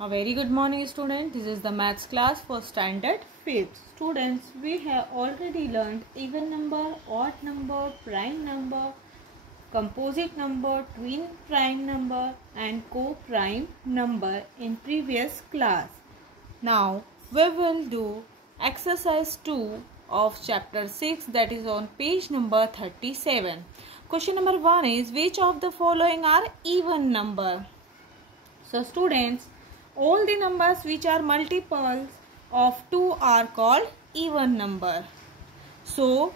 A very good morning, student. This is the maths class for standard 5th. Students, we have already learned even number, odd number, prime number, composite number, twin prime number and co-prime number in previous class. Now, we will do exercise 2 of chapter 6, that is on page number 37. Question number 1 is, which of the following are even number? So students, all the numbers which are multiples of 2 are called even number. So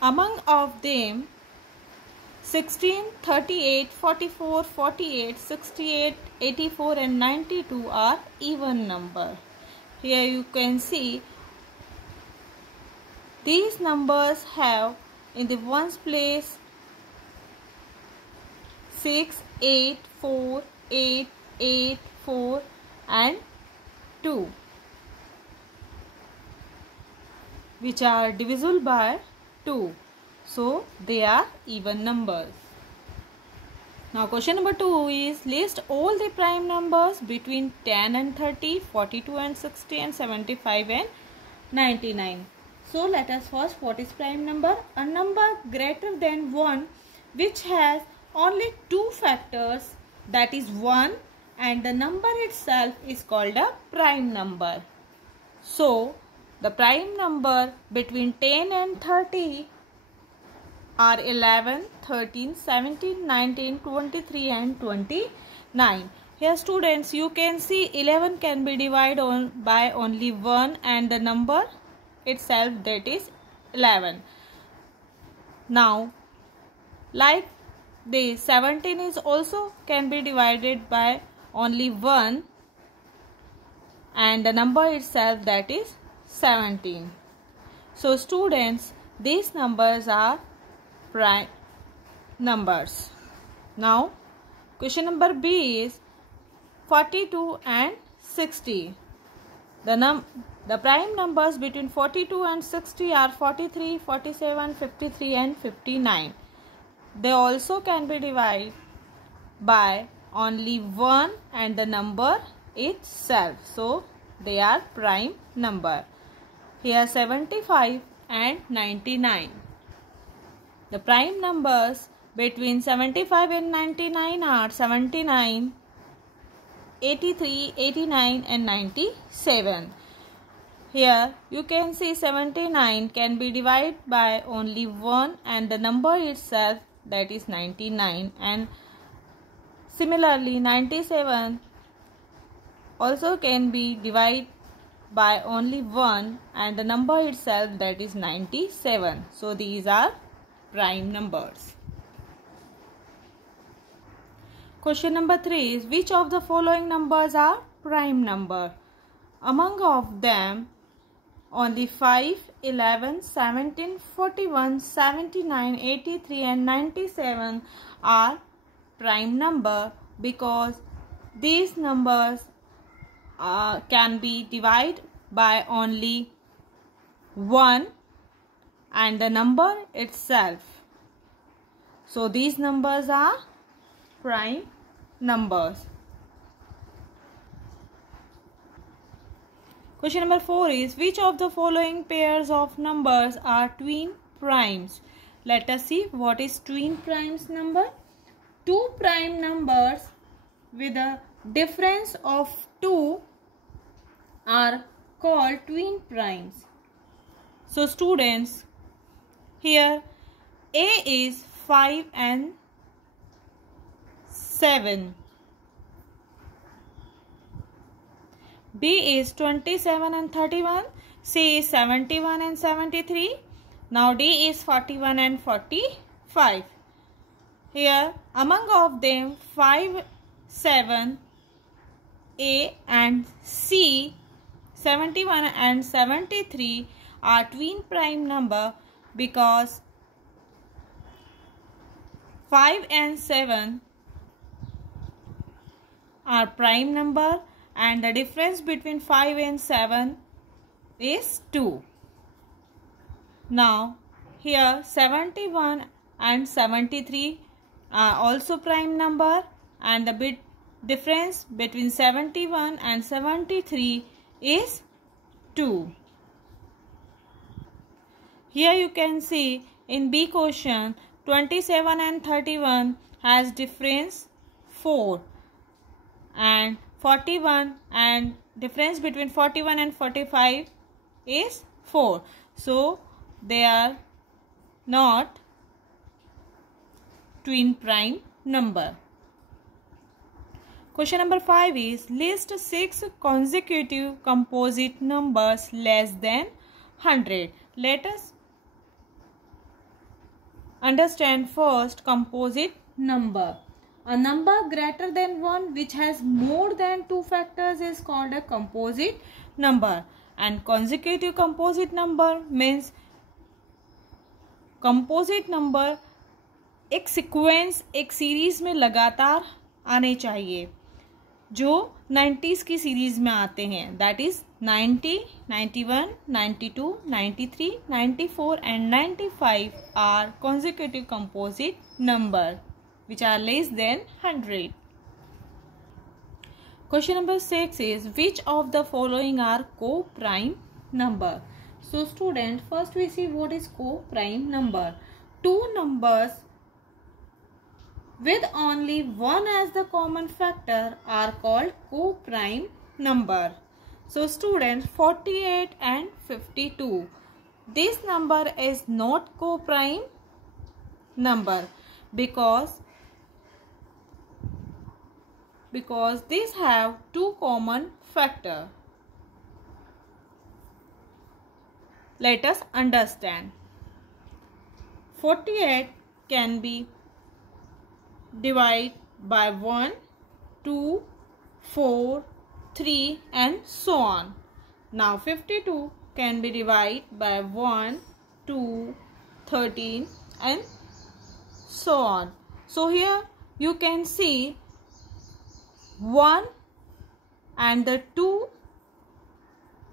among of them 16, 38, 44, 48, 68, 84 and 92 are even number. Here you can see these numbers have in the ones place 6, 8, 4, 8, 8, 4 and 2, which are divisible by 2. So they are even numbers. Now question number 2 is, list all the prime numbers between 10 and 30, 42 and 60 and 75 and 99. So let us first, what is prime number? A number greater than 1 which has only 2 factors, that is 1, and the number itself is called a prime number. So the prime number between 10 and 30 are 11, 13, 17, 19, 23 and 29. Here students, you can see 11 can be divided by only 1 and the number itself, that is 11. Now like the 17 is also can be divided by only 1 and the number itself, that is 17. So students, these numbers are prime numbers. Now question number B is 42 and 60. The prime numbers between 42 and 60 are 43, 47, 53 and 59. They also can be divided by only 1 and the number itself. So they are prime number. Here 75 and 99. The prime numbers between 75 and 99 are 79, 83, 89 and 97. Here you can see 79 can be divided by only 1 and the number itself, that is 99, and similarly 97 also can be divided by only 1 and the number itself, that is 97. So these are prime numbers. Question number 3 is, which of the following numbers are prime number? Among of them only 5, 11, 17, 41, 79, 83 and 97 are prime number because these numbers can be divided by only 1 and the number itself. So these numbers are prime numbers. Question number 4 is, which of the following pairs of numbers are twin primes? Let us see what is twin primes number. Two prime numbers with a difference of 2 are called twin primes. So students, here A is 5 and 7. B is 27 and 31. C is 71 and 73. Now D is 41 and 45. Here among of them 5, 7, A and C, 71 and 73 are twin prime number because 5 and 7 are prime number and the difference between 5 and 7 is 2. Now here 71 and 73 are also prime number and the difference between 71 and 73 is 2. Here you can see in B question 27 and 31 has difference 4 and 41 and difference between 41 and 45 is 4. So they are not twin prime number. Question number 5 is list 6 consecutive composite numbers less than 100. Let us understand first composite number. A number greater than 1 which has more than 2 factors is called a composite number. And consecutive composite number means composite number एक sequence एक series में लगातार आने चाहिए जो 90s की series में आते हैं. That is 90, 91, 92, 93, 94 and 95 are consecutive composite number which are less than 100. Question number 6 is which of the following are co-prime number? So student, first we see what is co-prime number. Two numbers with only one as the common factor are called co-prime number. So students, 48 and 52. This number is not co-prime number because these have two common factor. Let us understand. 48 can be divided by 1, 2, 4, 3 and so on. Now 52 can be divided by 1, 2, 13 and so on. So here you can see 1 and the 2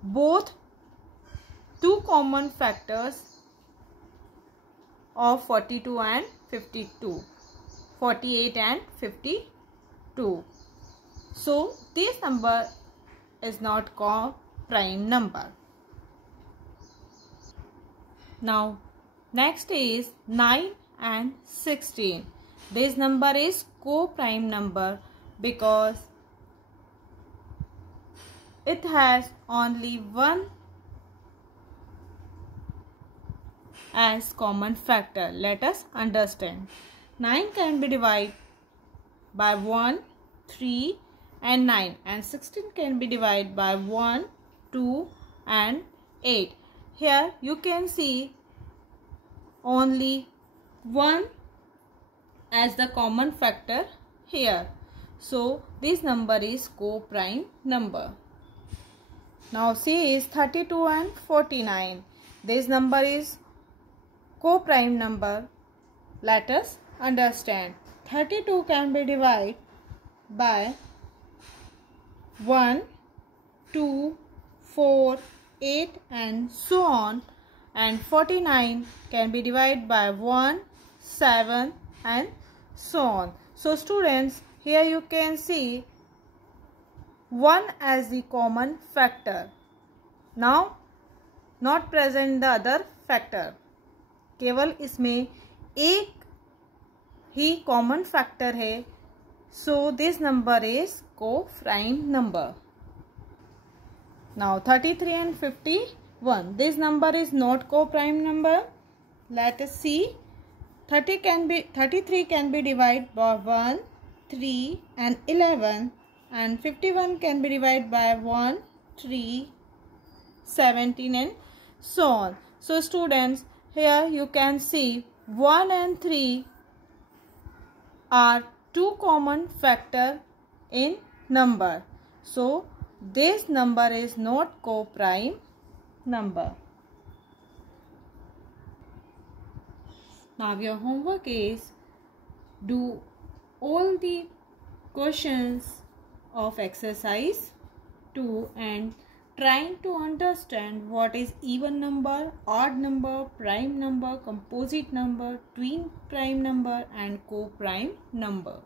both two common factors of 42 and 52. 48 and 52. So this number is not co-prime number. Now next is 9 and 16. This number is co-prime number because it has only one as common factor. Let us understand. 9 can be divided by 1, 3 and 9 and 16 can be divided by 1, 2 and 8. Here you can see only 1 as the common factor here. So this number is co-prime number. Now C is 32 and 49. This number is co-prime number. Let us understand. 32 can be divided by 1, 2, 4, 8 and so on, and 49 can be divided by 1, 7 and so on. So students, here you can see 1 as the common factor. Now not present the other factor. केवल इसमें एक ही common factor है. So this number is co-prime number. Now 33 and 51. This number is not co-prime number. Let us see. 33 can be divided by 1, 3 and 11, and 51 can be divided by 1, 3, 17 and so on. So students, here you can see 1 and 3 are two common factor in number. So this number is not co-prime number. Now your homework is do all the questions of exercise 2 and trying to understand what is even number, odd number, prime number, composite number, twin prime number and co-prime number.